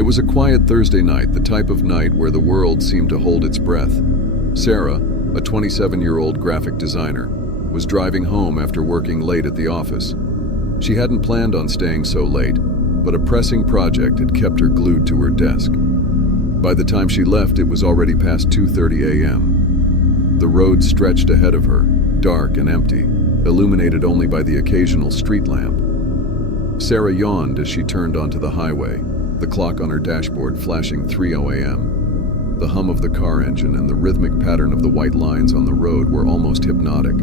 It was a quiet Thursday night, the type of night where the world seemed to hold its breath. Sarah, a 27-year-old graphic designer, was driving home after working late at the office. She hadn't planned on staying so late, but a pressing project had kept her glued to her desk. By the time she left, it was already past 2:30 a.m. The road stretched ahead of her, dark and empty, illuminated only by the occasional street lamp. Sarah yawned as she turned onto the highway, the clock on her dashboard flashing 3:00 a.m. The hum of the car engine and the rhythmic pattern of the white lines on the road were almost hypnotic.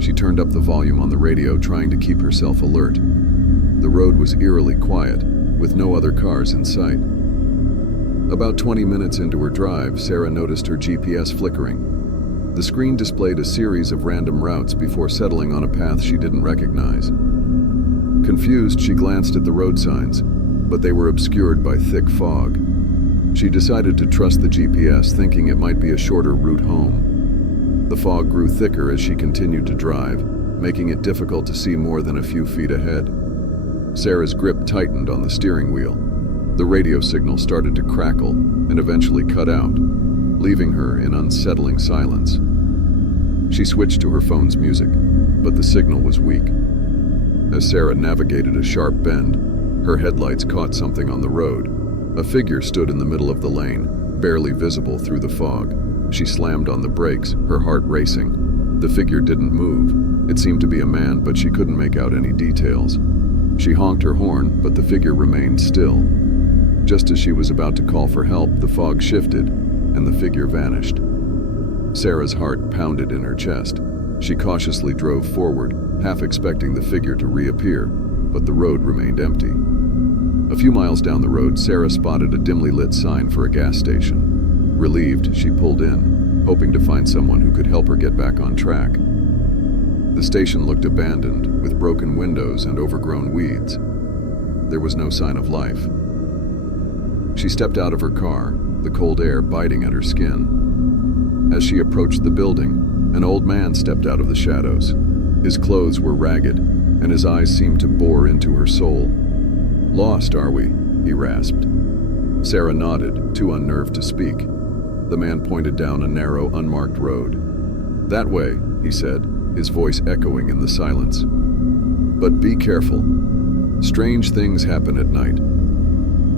She turned up the volume on the radio, trying to keep herself alert. The road was eerily quiet, with no other cars in sight. About 20 minutes into her drive, Sarah noticed her GPS flickering. The screen displayed a series of random routes before settling on a path she didn't recognize. Confused, she glanced at the road signs, but they were obscured by thick fog. She decided to trust the GPS, thinking it might be a shorter route home. The fog grew thicker as she continued to drive, making it difficult to see more than a few feet ahead. Sarah's grip tightened on the steering wheel. The radio signal started to crackle and eventually cut out, leaving her in unsettling silence. She switched to her phone's music, but the signal was weak. As Sarah navigated a sharp bend, her headlights caught something on the road. A figure stood in the middle of the lane, barely visible through the fog. She slammed on the brakes, her heart racing. The figure didn't move. It seemed to be a man, but she couldn't make out any details. She honked her horn, but the figure remained still. Just as she was about to call for help, the fog shifted, and the figure vanished. Sarah's heart pounded in her chest. She cautiously drove forward, half expecting the figure to reappear, but the road remained empty. A few miles down the road, Sarah spotted a dimly lit sign for a gas station. Relieved, she pulled in, hoping to find someone who could help her get back on track. The station looked abandoned, with broken windows and overgrown weeds. There was no sign of life. She stepped out of her car, the cold air biting at her skin. As she approached the building, an old man stepped out of the shadows. His clothes were ragged, and his eyes seemed to bore into her soul. "Lost, are we?" he rasped. Sarah nodded, too unnerved to speak. The man pointed down a narrow, unmarked road. "That way," he said, his voice echoing in the silence. "But be careful. Strange things happen at night."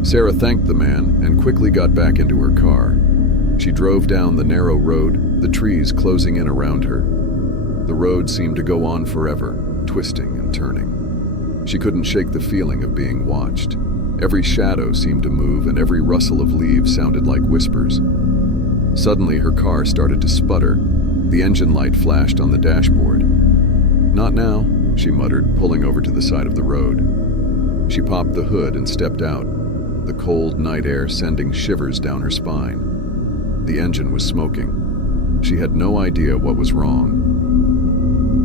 Sarah thanked the man and quickly got back into her car. She drove down the narrow road, the trees closing in around her. The road seemed to go on forever, twisting and turning. She couldn't shake the feeling of being watched. Every shadow seemed to move, and every rustle of leaves sounded like whispers. Suddenly, her car started to sputter. The engine light flashed on the dashboard. "Not now," she muttered, pulling over to the side of the road. She popped the hood and stepped out, the cold night air sending shivers down her spine. The engine was smoking. She had no idea what was wrong.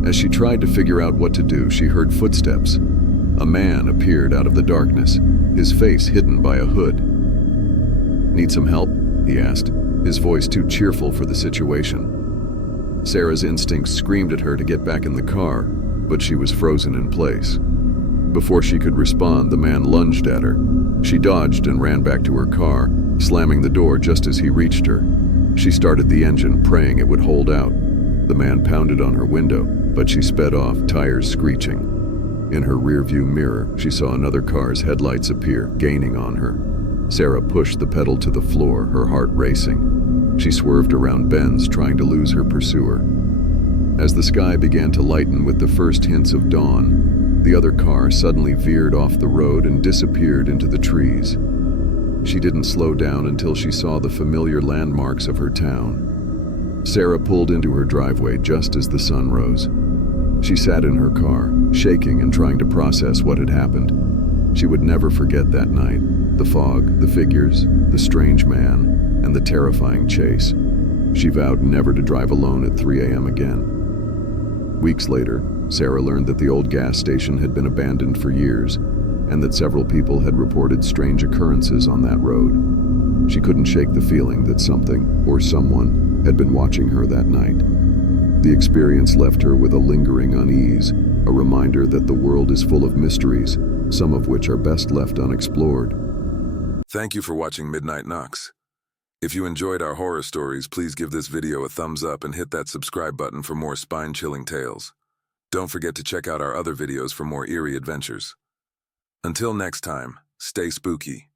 As she tried to figure out what to do, she heard footsteps. A man appeared out of the darkness, his face hidden by a hood. "Need some help?" he asked, his voice too cheerful for the situation. Sarah's instincts screamed at her to get back in the car, but she was frozen in place. Before she could respond, the man lunged at her. She dodged and ran back to her car, slamming the door just as he reached her. She started the engine, praying it would hold out. The man pounded on her window, but she sped off, tires screeching. In her rearview mirror, she saw another car's headlights appear, gaining on her. Sarah pushed the pedal to the floor, her heart racing. She swerved around bends, trying to lose her pursuer. As the sky began to lighten with the first hints of dawn, the other car suddenly veered off the road and disappeared into the trees. She didn't slow down until she saw the familiar landmarks of her town. Sarah pulled into her driveway just as the sun rose. She sat in her car, shaking and trying to process what had happened. She would never forget that night, the fog, the figures, the strange man, and the terrifying chase. She vowed never to drive alone at 3 a.m. again. Weeks later, Sarah learned that the old gas station had been abandoned for years, and that several people had reported strange occurrences on that road. She couldn't shake the feeling that something, or someone, had been watching her that night. The experience left her with a lingering unease, a reminder that the world is full of mysteries, some of which are best left unexplored. Thank you for watching Midnight Knocks. If you enjoyed our horror stories, please give this video a thumbs up and hit that subscribe button for more spine-chilling tales. Don't forget to check out our other videos for more eerie adventures. Until next time, stay spooky.